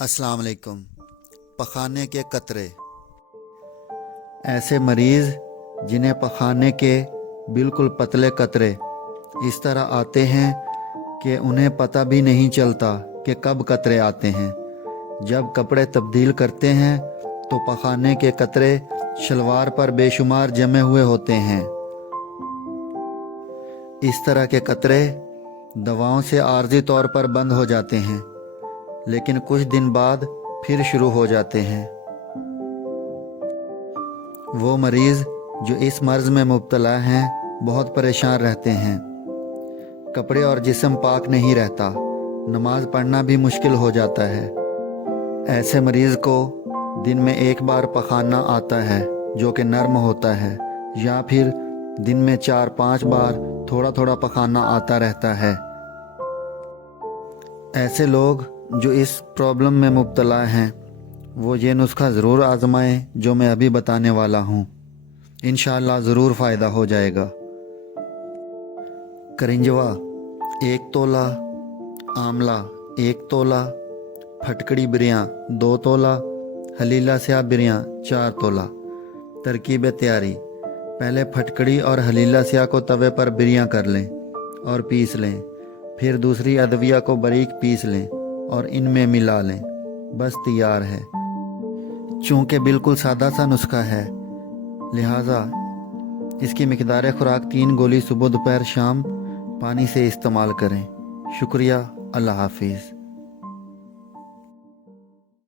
अस्सलाम वालेकुम। पखाने के कतरे। ऐसे मरीज़ जिन्हें पखाने के बिल्कुल पतले कतरे इस तरह आते हैं कि उन्हें पता भी नहीं चलता कि कब कतरे आते हैं। जब कपड़े तब्दील करते हैं तो पखाने के कतरे शलवार पर बेशुमार जमे हुए होते हैं। इस तरह के कतरे दवाओं से आर्जी तौर पर बंद हो जाते हैं, लेकिन कुछ दिन बाद फिर शुरू हो जाते हैं। वो मरीज़ जो इस मर्ज़ में मुब्तला हैं बहुत परेशान रहते हैं। कपड़े और जिस्म पाक नहीं रहता, नमाज पढ़ना भी मुश्किल हो जाता है। ऐसे मरीज़ को दिन में एक बार पखाना आता है जो कि नर्म होता है, या फिर दिन में 4-5 बार थोड़ा थोड़ा पखाना आता रहता है। ऐसे लोग जो इस प्रॉब्लम में मुब्तला हैं वो ये नुस्खा ज़रूर आज़माएं जो मैं अभी बताने वाला हूँ। इंशाअल्लाह ज़रूर फ़ायदा हो जाएगा। करिंजवा 1 तोला, आंवला 1 तोला, फटकड़ी बिरियाँ 2 तोला, हलीला स्याह बिरियाँ 4 तोला। तरकीब तैयारी: पहले फटकड़ी और हलीला स्याह को तवे पर बिरियाँ कर लें और पीस लें। फिर दूसरी अदविया को बारीक पीस लें और इनमें मिला लें। बस तैयार है। चूँकि बिल्कुल सादा सा नुस्खा है, लिहाजा इसकी मिकदार खुराक 3 गोली सुबह दोपहर शाम पानी से इस्तेमाल करें। शुक्रिया। अल्लाह हाफिज़।